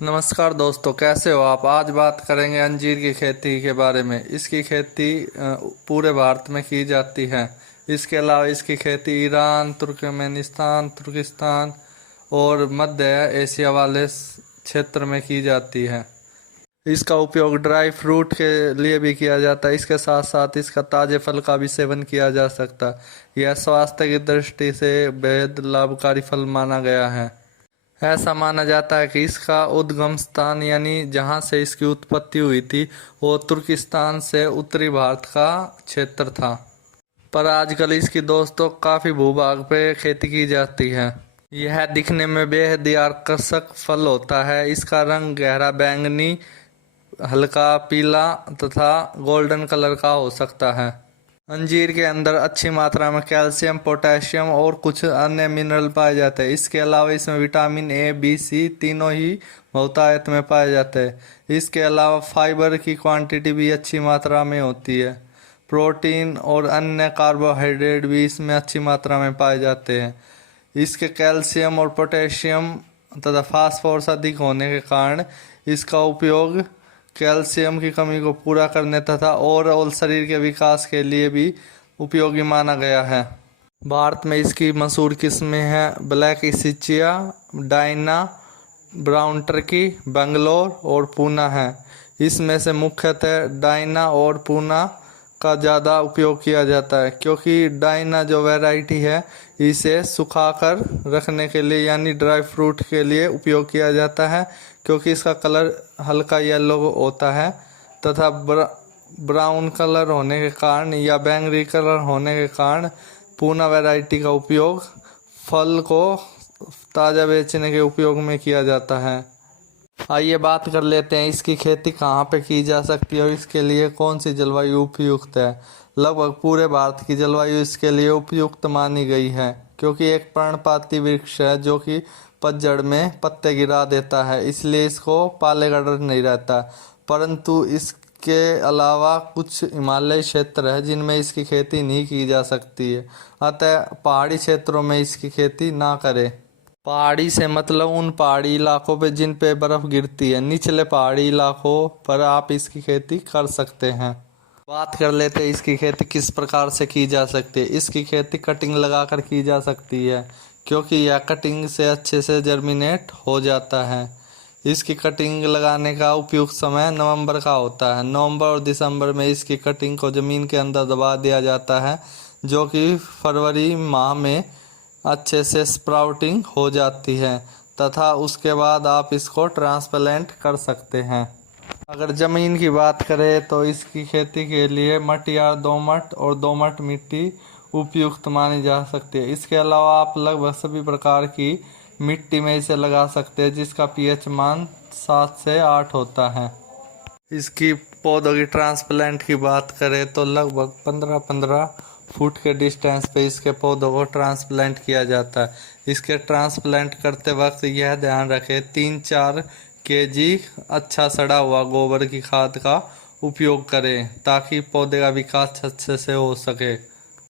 नमस्कार दोस्तों, कैसे हो आप। आज बात करेंगे अंजीर की खेती के बारे में। इसकी खेती पूरे भारत में की जाती है। इसके अलावा इसकी खेती ईरान, तुर्कमेनिस्तान, तुर्किस्तान और मध्य एशिया वाले क्षेत्र में की जाती है। इसका उपयोग ड्राई फ्रूट के लिए भी किया जाता है। इसके साथ साथ इसका ताजे फल का भी सेवन किया जा सकता है। यह स्वास्थ्य की दृष्टि से बेहद लाभकारी फल माना गया है। ऐसा माना जाता है कि इसका उद्गम स्थान यानी जहाँ से इसकी उत्पत्ति हुई थी वो तुर्किस्तान से उत्तरी भारत का क्षेत्र था। पर आजकल इसकी दोस्तों काफ़ी भूभाग पे खेती की जाती है। यह दिखने में बेहद ही आकर्षक फल होता है। इसका रंग गहरा बैंगनी, हल्का पीला तथा गोल्डन कलर का हो सकता है। अंजीर के अंदर अच्छी मात्रा में कैल्शियम, पोटेशियम और कुछ अन्य मिनरल पाए जाते हैं। इसके अलावा इसमें विटामिन ए, बी, सी तीनों ही बहुतायत में पाए जाते हैं। इसके अलावा फाइबर की क्वांटिटी भी अच्छी मात्रा में होती है। प्रोटीन और अन्य कार्बोहाइड्रेट भी इसमें अच्छी मात्रा में पाए जाते हैं। इसके कैल्शियम और पोटेशियम तथा फास्फोरस अधिक होने के कारण इसका उपयोग कैल्शियम की कमी को पूरा करने तथा ओवरऑल शरीर के विकास के लिए भी उपयोगी माना गया है। भारत में इसकी मशहूर किस्में हैं black Ischia, Diana, brown Turkey, Bangalore और पूना है। इसमें से मुख्यतः डायना और पूना का ज़्यादा उपयोग किया जाता है, क्योंकि डायना जो वैरायटी है इसे सुखाकर रखने के लिए यानी ड्राई फ्रूट के लिए उपयोग किया जाता है, क्योंकि इसका कलर हल्का येलो होता है तथा ब्राउन कलर होने के कारण या बैंगनी कलर होने के कारण पूना वैरायटी का उपयोग फल को ताज़ा बेचने के उपयोग में किया जाता है। आइए बात कर लेते हैं इसकी खेती कहाँ पे की जा सकती है और इसके लिए कौन सी जलवायु उपयुक्त है। लगभग पूरे भारत की जलवायु इसके लिए उपयुक्त मानी गई है, क्योंकि एक पर्णपाती वृक्ष है जो कि पतझड़ में पत्ते गिरा देता है, इसलिए इसको पाले का डर नहीं रहता। परंतु इसके अलावा कुछ हिमालय क्षेत्र है जिनमें इसकी खेती नहीं की जा सकती है, अतः पहाड़ी क्षेत्रों में इसकी खेती ना करें। पहाड़ी से मतलब उन पहाड़ी इलाकों पे जिन पे बर्फ़ गिरती है। निचले पहाड़ी इलाकों पर आप इसकी खेती कर सकते हैं। बात कर लेते हैं इसकी खेती किस प्रकार से की जा सकती है। इसकी खेती कटिंग लगाकर की जा सकती है, क्योंकि यह कटिंग से अच्छे से जर्मिनेट हो जाता है। इसकी कटिंग लगाने का उपयुक्त समय नवंबर का होता है। नवंबर और दिसंबर में इसकी कटिंग को ज़मीन के अंदर दबा दिया जाता है, जो कि फरवरी माह में अच्छे से स्प्राउटिंग हो जाती है तथा उसके बाद आप इसको ट्रांसप्लांट कर सकते हैं। अगर ज़मीन की बात करें तो इसकी खेती के लिए मटियार, दोमट और दोमट मिट्टी उपयुक्त मानी जा सकती है। इसके अलावा आप लगभग सभी प्रकार की मिट्टी में इसे लगा सकते हैं जिसका पीएच मान 7 से 8 होता है। इसकी पौधों की ट्रांसप्लांट की बात करें तो लगभग 15-15 फुट के डिस्टेंस पे इसके पौधों को ट्रांसप्लांट किया जाता है। इसके ट्रांसप्लांट करते वक्त यह ध्यान रखें 3-4 केजी अच्छा सड़ा हुआ गोबर की खाद का उपयोग करें, ताकि पौधे का विकास अच्छे से हो सके।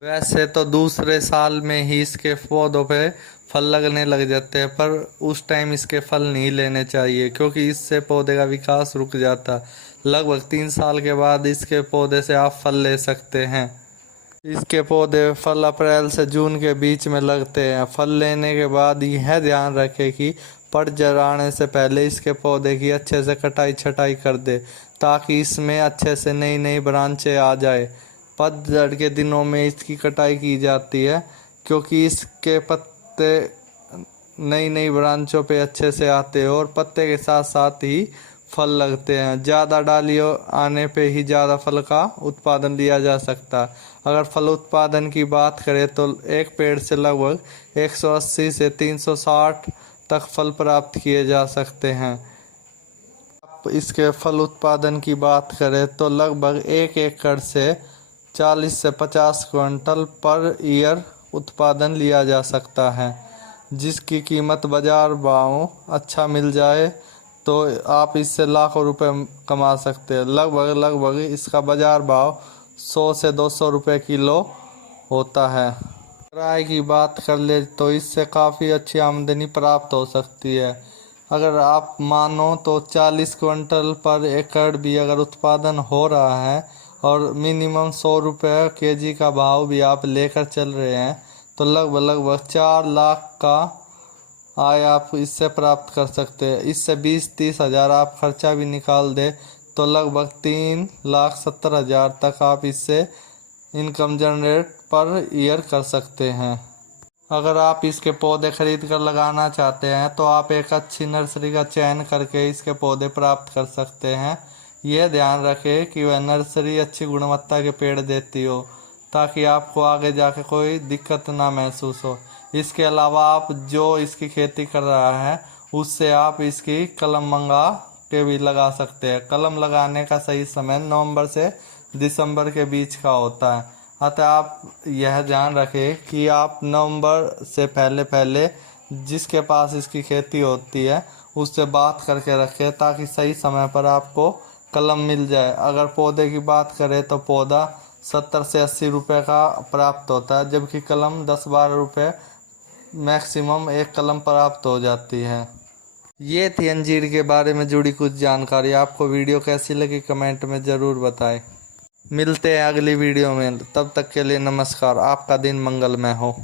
वैसे तो दूसरे साल में ही इसके पौधों पे फल लगने लग जाते हैं, पर उस टाइम इसके फल नहीं लेने चाहिए, क्योंकि इससे पौधे का विकास रुक जाता है। लगभग 3 साल के बाद इसके पौधे से आप फल ले सकते हैं। इसके पौधे फल अप्रैल से जून के बीच में लगते हैं। फल लेने के बाद यह ध्यान रखें कि पतझड़ आने से पहले इसके पौधे की अच्छे से कटाई छटाई कर दे, ताकि इसमें अच्छे से नई नई ब्रांचें आ जाए। पतझड़ के दिनों में इसकी कटाई की जाती है, क्योंकि इसके पत्ते नई नई ब्रांचों पे अच्छे से आते हैं और पत्ते के साथ साथ ही फल लगते हैं। ज़्यादा डालियों आने पे ही ज़्यादा फल का उत्पादन लिया जा सकता है। अगर फल उत्पादन की बात करें तो एक पेड़ से लगभग 180 से 360 तक फल प्राप्त किए जा सकते हैं। इसके फल उत्पादन की बात करें तो लगभग 1 एकड़ से 40 से 50 क्विंटल पर ईयर उत्पादन लिया जा सकता है, जिसकी कीमत बाजार भाव अच्छा मिल जाए तो आप इससे लाखों रुपए कमा सकते हैं। लगभग इसका बाजार भाव 100 से 200 रुपये किलो होता है। किराए की बात कर ले तो इससे काफ़ी अच्छी आमदनी प्राप्त हो सकती है। अगर आप मानो तो 40 क्विंटल पर एकड़ भी अगर उत्पादन हो रहा है और मिनिमम 100 रुपये केजी का भाव भी आप लेकर चल रहे हैं तो लगभग 4 लाख का आय आप इससे प्राप्त कर सकते हैं। इससे 20-30 हज़ार आप खर्चा भी निकाल दे तो लगभग 3,70,000 तक आप इससे इनकम जनरेट पर ईयर कर सकते हैं। अगर आप इसके पौधे खरीद कर लगाना चाहते हैं तो आप एक अच्छी नर्सरी का चयन करके इसके पौधे प्राप्त कर सकते हैं। यह ध्यान रखें कि वह नर्सरी अच्छी गुणवत्ता के पेड़ देती हो ताकि आपको आगे जाके कोई दिक्कत ना महसूस हो। इसके अलावा आप जो इसकी खेती कर रहा है उससे आप इसकी कलम मंगा के भी लगा सकते हैं। कलम लगाने का सही समय नवंबर से दिसंबर के बीच का होता है, अतः आप यह ध्यान रखें कि आप नवंबर से पहले जिसके पास इसकी खेती होती है उससे बात करके रखें ताकि सही समय पर आपको कलम मिल जाए। अगर पौधे की बात करें तो पौधा 70 से 80 रुपये का प्राप्त होता है, जबकि कलम 10-12 रुपये मैक्सिमम एक कलम प्राप्त हो जाती है। ये थी अंजीर के बारे में जुड़ी कुछ जानकारी। आपको वीडियो कैसी लगी कमेंट में ज़रूर बताएं। मिलते हैं अगली वीडियो में, तब तक के लिए नमस्कार। आपका दिन मंगलमय हो।